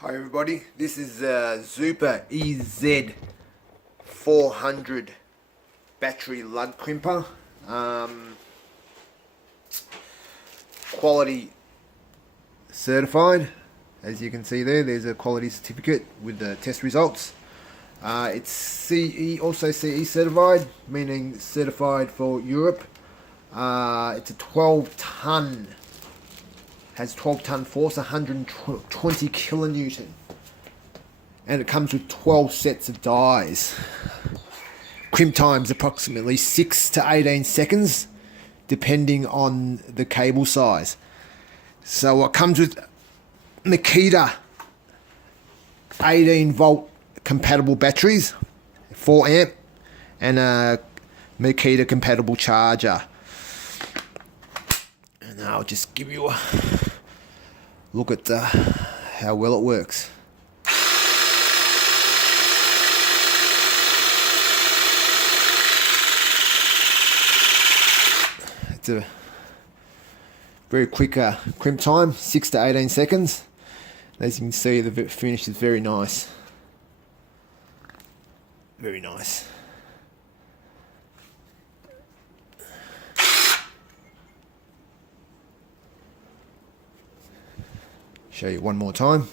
Hi everybody, this is Zupper EZ400 battery Lug Crimper. Quality certified. As you can see there's a quality certificate with the test results. It's CE, also CE certified, meaning certified for Europe. It's a 12-ton. Has 12-ton force, 120 kilonewton, and it comes with 12 sets of dies. Crimp time's approximately 6 to 18 seconds, depending on the cable size. So it comes with Makita 18-volt compatible batteries, 4 amp, and a Makita compatible charger. And I'll just give you a look at how well it works. It's a very quick crimp time, 6 to 18 seconds. As you can see, the finish is very nice. Very nice. Show you one more time.